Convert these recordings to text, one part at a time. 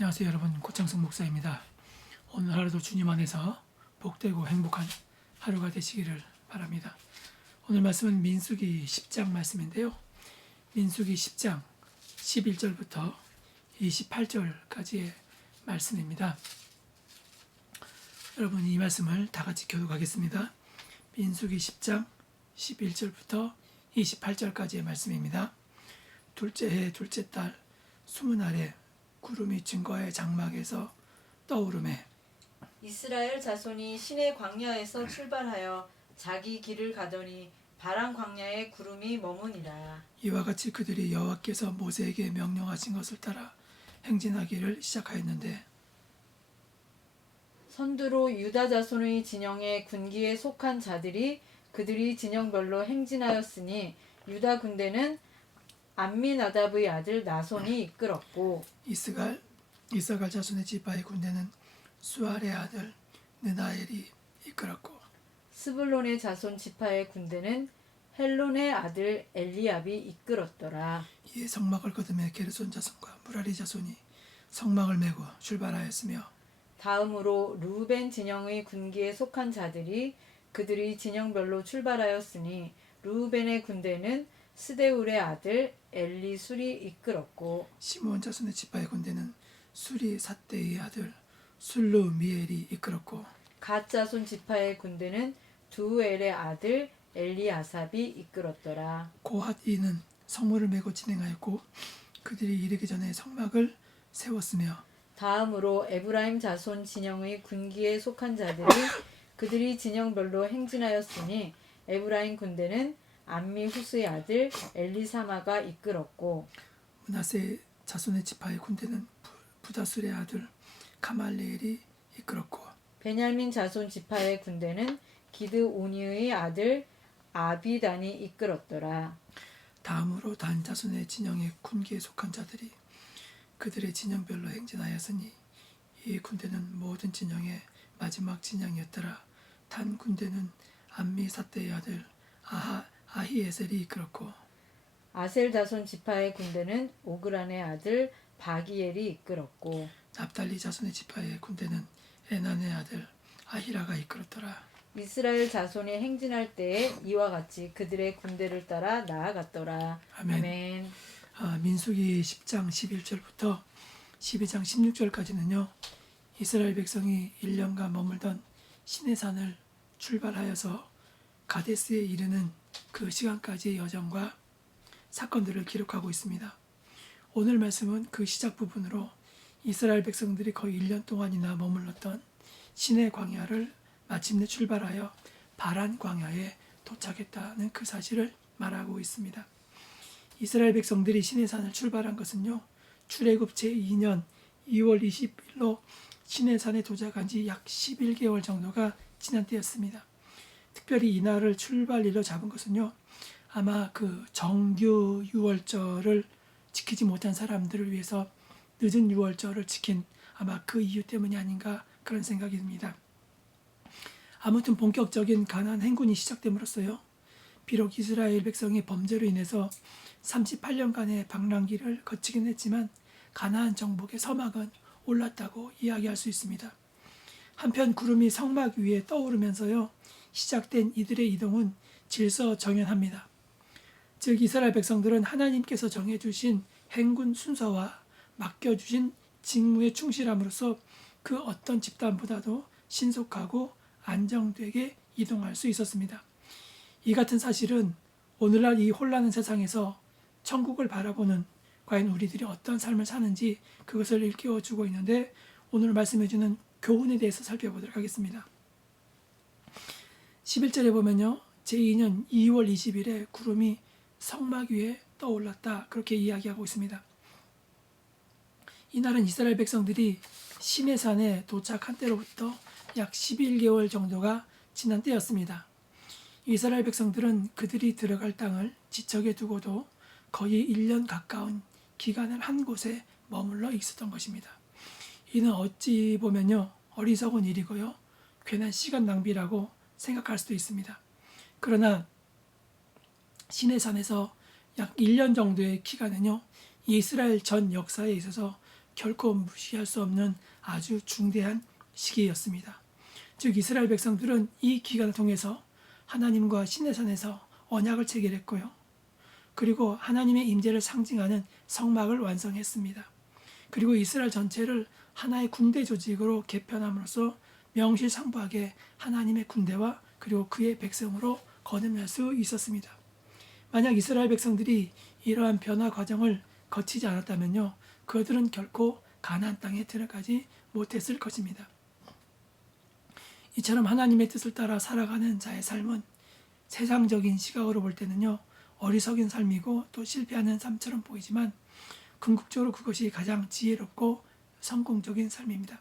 안녕하세요 여러분, 고창석 목사입니다. 오늘 하루도 주님 안에서 복되고 행복한 하루가 되시기를 바랍니다. 오늘 말씀은 민수기 10장 말씀인데요. 민수기 10장 11절부터 28절까지의 말씀입니다. 여러분, 이 말씀을 다 같이 교독하겠습니다. 민수기 10장 11절부터 28절까지의 말씀입니다. 둘째 해 둘째 달 20날에 구름이 증거의 장막에서 떠오르매 이스라엘 자손이 시내 광야에서 출발하여 자기 길을 가더니 바란 광야에 구름이 머무니라. 이와 같이 그들이 여호와께서 모세에게 명령하신 것을 따라 행진하기를 시작하였는데 선두로 유다 자손의 진영의 군기에 속한 자들이 그들이 진영별로 행진하였으니 유다 군대는 암미나답의 아들 나손이 이끌었고 이스갈 자손의 지파의 군대는 수알의 아들 느나엘이 이끌었고 스불론의 자손 지파의 군대는 헬론의 아들 엘리압이 이끌었더라. 이에 성막을 거두며 게르손 자손과 무라리 자손이 성막을 메고 출발하였으며 다음으로 루벤 진영의 군기에 속한 자들이 그들이 진영별로 출발하였으니 루벤의 군대는 스데울의 아들 엘리술이 이끌었고 시므온 자손의 지파의 군대는 수리 삿대의 아들 술루 미엘이 이끌었고 갓 자손 지파의 군대는 두엘의 아들 엘리아삽이 이끌었더라. 고핫이는 성물을 메고 진행하였고 그들이 이르기 전에 성막을 세웠으며 다음으로 에브라임 자손 진영의 군기에 속한 자들이 그들이 진영별로 행진하였으니 에브라임 군대는 암미후스의 아들 엘리사마가 이끌었고 므낫세 자손의 지파의 군대는 부다술의 아들 가말리엘이 이끌었고 베냐민 자손 지파의 군대는 기드오니의 아들 아비단이 이끌었더라. 다음으로 단 자손의 진영의 군기에 속한 자들이 그들의 진영별로 행진하였으니 이 군대는 모든 진영의 마지막 진영이었더라. 단 군대는 암미사대의 아들 아히에셀이 이끌었고 아셀 자손 지파의 군대는 오그란의 아들 바기엘이 이끌었고 납달리 자손의 지파의 군대는 에난의 아들 아히라가 이끌었더라. 이스라엘 자손이 행진할 때에 이와 같이 그들의 군대를 따라 나아갔더라. 아멘. 민수기 10장 11절부터 12장 16절까지는요. 이스라엘 백성이 1년간 머물던 시내산을 출발하여서 가데스에 이르는 그 시간까지의 여정과 사건들을 기록하고 있습니다. 오늘 말씀은 그 시작 부분으로 이스라엘 백성들이 거의 1년 동안이나 머물렀던 시내 광야를 마침내 출발하여 바란 광야에 도착했다는 그 사실을 말하고 있습니다. 이스라엘 백성들이 시내산을 출발한 것은요. 출애굽 제2년 2월 20일로 시내산에 도착한 지 약 11개월 정도가 지난 때였습니다. 특별히 이날을 출발일로 잡은 것은요. 아마 그 정규 유월절을 지키지 못한 사람들을 위해서 늦은 유월절을 지킨 아마 그 이유 때문이 아닌가 그런 생각이 듭니다. 아무튼 본격적인 가나안 행군이 시작됨으로써요. 비록 이스라엘 백성의 범죄로 인해서 38년간의 방랑기를 거치긴 했지만 가나안 정복의 서막은 올랐다고 이야기할 수 있습니다. 한편 구름이 성막 위에 떠오르면서요. 시작된 이들의 이동은 질서정연합니다. 즉 이스라엘 백성들은 하나님께서 정해주신 행군 순서와 맡겨주신 직무에 충실함으로써 그 어떤 집단보다도 신속하고 안정되게 이동할 수 있었습니다. 이 같은 사실은 오늘날 이 혼란한 세상에서 천국을 바라보는 과연 우리들이 어떤 삶을 사는지 그것을 일깨워주고 있는데 오늘 말씀해주는 교훈에 대해서 살펴보도록 하겠습니다. 11절에 보면요. 제2년 2월 20일에 구름이 성막 위에 떠올랐다 그렇게 이야기하고 있습니다. 이날은 이스라엘 백성들이 시내산에 도착한 때로부터 약 11개월 정도가 지난 때였습니다. 이스라엘 백성들은 그들이 들어갈 땅을 지척에 두고도 거의 1년 가까운 기간을 한 곳에 머물러 있었던 것입니다. 이는 어찌 보면요. 어리석은 일이고요. 괜한 시간 낭비라고 생각할 수도 있습니다. 그러나 시내산에서 약 1년 정도의 기간은요. 이스라엘 전 역사에 있어서 결코 무시할 수 없는 아주 중대한 시기였습니다. 즉 이스라엘 백성들은 이 기간을 통해서 하나님과 시내산에서 언약을 체결했고요. 그리고 하나님의 임재를 상징하는 성막을 완성했습니다. 그리고 이스라엘 전체를 하나의 군대 조직으로 개편함으로써 명실상부하게 하나님의 군대와 그리고 그의 백성으로 거듭날 수 있었습니다. 만약 이스라엘 백성들이 이러한 변화 과정을 거치지 않았다면요, 그들은 결코 가나안 땅에 들어가지 못했을 것입니다. 이처럼 하나님의 뜻을 따라 살아가는 자의 삶은 세상적인 시각으로 볼 때는요, 어리석은 삶이고 또 실패하는 삶처럼 보이지만 궁극적으로 그것이 가장 지혜롭고 성공적인 삶입니다.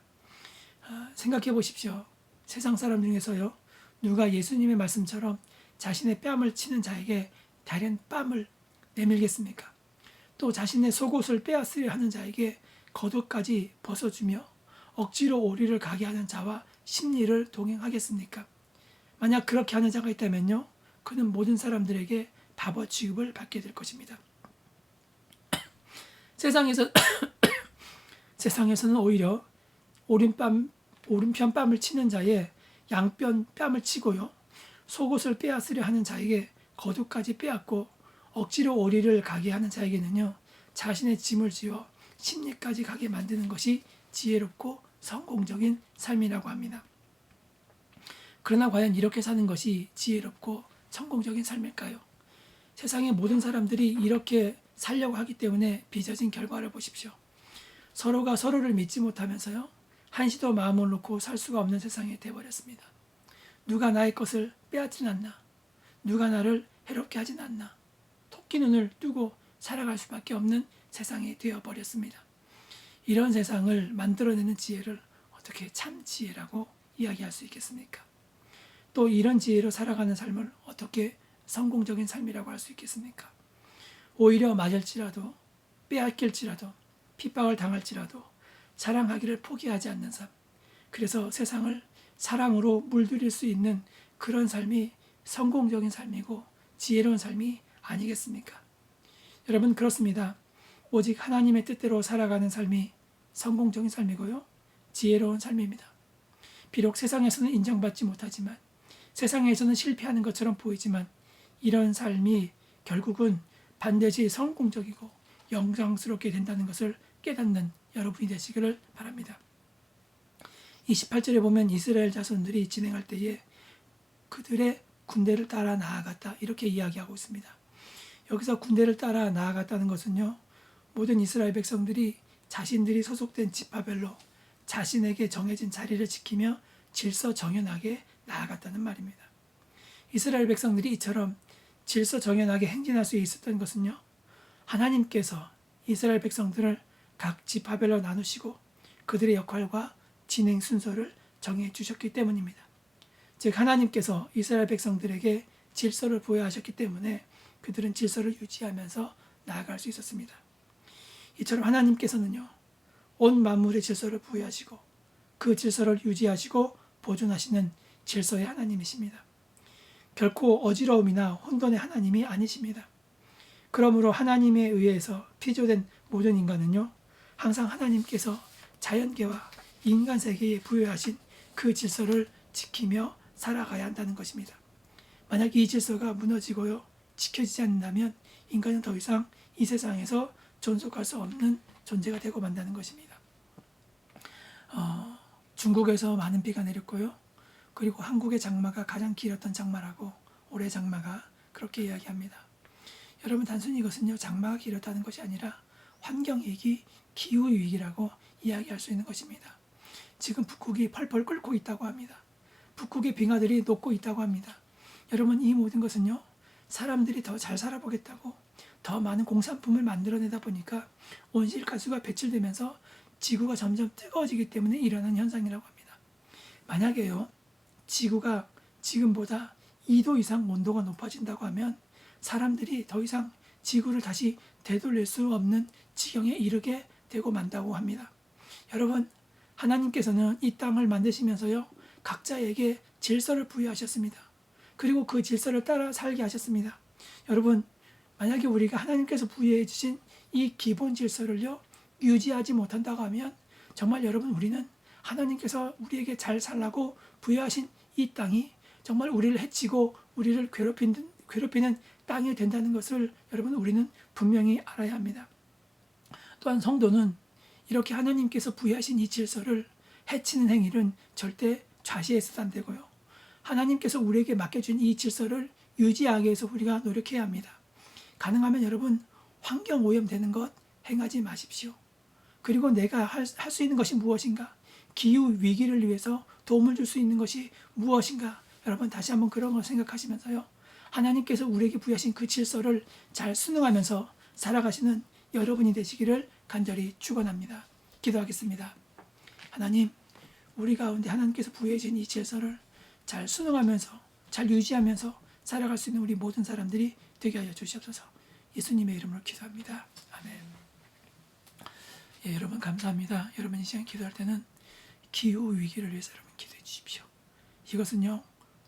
생각해 보십시오. 세상 사람 중에서요, 누가 예수님의 말씀처럼 자신의 뺨을 치는 자에게 다른 뺨을 내밀겠습니까? 또 자신의 속옷을 빼앗으려 하는 자에게 겉옷까지 벗어주며 억지로 오리를 가게 하는 자와 심리를 동행하겠습니까? 만약 그렇게 하는 자가 있다면요, 그는 모든 사람들에게 바보 취급을 받게 될 것입니다. 세상에서는 오히려 오른편 뺨을 치는 자의 양편 뺨을 치고요, 속옷을 빼앗으려 하는 자에게 겉옷까지 빼앗고 억지로 오리를 가게 하는 자에게는요, 자신의 짐을 지어 심리까지 가게 만드는 것이 지혜롭고 성공적인 삶이라고 합니다. 그러나 과연 이렇게 사는 것이 지혜롭고 성공적인 삶일까요? 세상의 모든 사람들이 이렇게 살려고 하기 때문에 빚어진 결과를 보십시오. 서로가 서로를 믿지 못하면서요, 한시도 마음을 놓고 살 수가 없는 세상이 되어버렸습니다. 누가 나의 것을 빼앗진 않나? 누가 나를 해롭게 하진 않나? 토끼 눈을 뜨고 살아갈 수밖에 없는 세상이 되어버렸습니다. 이런 세상을 만들어내는 지혜를 어떻게 참 지혜라고 이야기할 수 있겠습니까? 또 이런 지혜로 살아가는 삶을 어떻게 성공적인 삶이라고 할 수 있겠습니까? 오히려 맞을지라도, 빼앗길지라도, 핍박을 당할지라도 사랑하기를 포기하지 않는 삶, 그래서 세상을 사랑으로 물들일 수 있는 그런 삶이 성공적인 삶이고 지혜로운 삶이 아니겠습니까? 여러분, 그렇습니다. 오직 하나님의 뜻대로 살아가는 삶이 성공적인 삶이고요, 지혜로운 삶입니다. 비록 세상에서는 인정받지 못하지만, 세상에서는 실패하는 것처럼 보이지만, 이런 삶이 결국은 반드시 성공적이고 영광스럽게 된다는 것을 깨닫는 여러분이 되시기를 바랍니다. 28절에 보면 이스라엘 자손들이 진행할 때에 그들의 군대를 따라 나아갔다, 이렇게 이야기하고 있습니다. 여기서 군대를 따라 나아갔다는 것은요, 모든 이스라엘 백성들이 자신들이 소속된 지파별로 자신에게 정해진 자리를 지키며 질서정연하게 나아갔다는 말입니다. 이스라엘 백성들이 이처럼 질서정연하게 행진할 수 있었던 것은요, 하나님께서 이스라엘 백성들을 각 지파별로 나누시고 그들의 역할과 진행 순서를 정해 주셨기 때문입니다. 즉 하나님께서 이스라엘 백성들에게 질서를 부여하셨기 때문에 그들은 질서를 유지하면서 나아갈 수 있었습니다. 이처럼 하나님께서는요, 온 만물의 질서를 부여하시고 그 질서를 유지하시고 보존하시는 질서의 하나님이십니다. 결코 어지러움이나 혼돈의 하나님이 아니십니다. 그러므로 하나님에 의해서 피조된 모든 인간은요, 항상 하나님께서 자연계와 인간 세계에 부여하신 그 질서를 지키며 살아가야 한다는 것입니다. 만약 이 질서가 무너지고요, 지켜지지 않는다면 인간은 더 이상 이 세상에서 존속할 수 없는 존재가 되고 만다는 것입니다. 중국에서 많은 비가 내렸고요, 그리고 한국의 장마가 가장 길었던 장마라고 올해 장마가 그렇게 이야기합니다. 여러분, 단순히 이것은요, 장마가 길었다는 것이 아니라 환경위기, 기후위기라고 이야기할 수 있는 것입니다. 지금 북극이 펄펄 끓고 있다고 합니다. 북극의 빙하들이 녹고 있다고 합니다. 여러분, 이 모든 것은요, 사람들이 더 잘 살아보겠다고 더 많은 공산품을 만들어내다 보니까 온실가스가 배출되면서 지구가 점점 뜨거워지기 때문에 일어나는 현상이라고 합니다. 만약에요, 지구가 지금보다 2도 이상 온도가 높아진다고 하면 사람들이 더 이상 지구를 다시 되돌릴 수 없는 지경에 이르게 되고 만다고 합니다. 여러분, 하나님께서는 이 땅을 만드시면서요, 각자에게 질서를 부여하셨습니다. 그리고 그 질서를 따라 살게 하셨습니다. 여러분, 만약에 우리가 하나님께서 부여해 주신 이 기본 질서를요, 유지하지 못한다고 하면 정말 여러분 우리는 하나님께서 우리에게 잘 살라고 부여하신 이 땅이 정말 우리를 해치고 우리를 괴롭히는 땅이 된다는 것을 여러분 우리는 분명히 알아야 합니다. 또한 성도는 이렇게 하나님께서 부여하신 이 질서를 해치는 행위는 절대 좌시해서는 안 되고요. 하나님께서 우리에게 맡겨준 이 질서를 유지하기 위해서 우리가 노력해야 합니다. 가능하면 여러분 환경 오염되는 것 행하지 마십시오. 그리고 내가 할 수 있는 것이 무엇인가? 기후 위기를 위해서 도움을 줄 수 있는 것이 무엇인가? 여러분 다시 한번 그런 걸 생각하시면서요. 하나님께서 우리에게 부여하신 그 질서를 잘 순응하면서 살아가시는 여러분이 되시기를 간절히 축원합니다. 기도하겠습니다. 하나님, 우리 가운데 하나님께서 부여해 주신 이 질서를 잘 순응하면서 잘 유지하면서 살아갈 수 있는 우리 모든 사람들이 되게 하여 주시옵소서. 예수님의 이름으로 기도합니다. 아멘. 예, 여러분 감사합니다. 여러분 이 시간 기도할 때는 기후 위기를 위해서 여러분 기도해 주십시오. 이것은요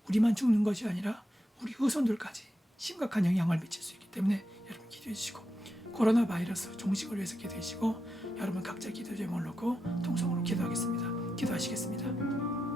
우리만 죽는 것이 아니라 우리 후손들까지 심각한 영향을 미칠 수 있기 때문에 여러분 기도해 주시고, 코로나 바이러스 종식을 위해서 기도해 주시고, 여러분 각자 기도 제목을 놓고 통성으로 기도하겠습니다. 기도하시겠습니다.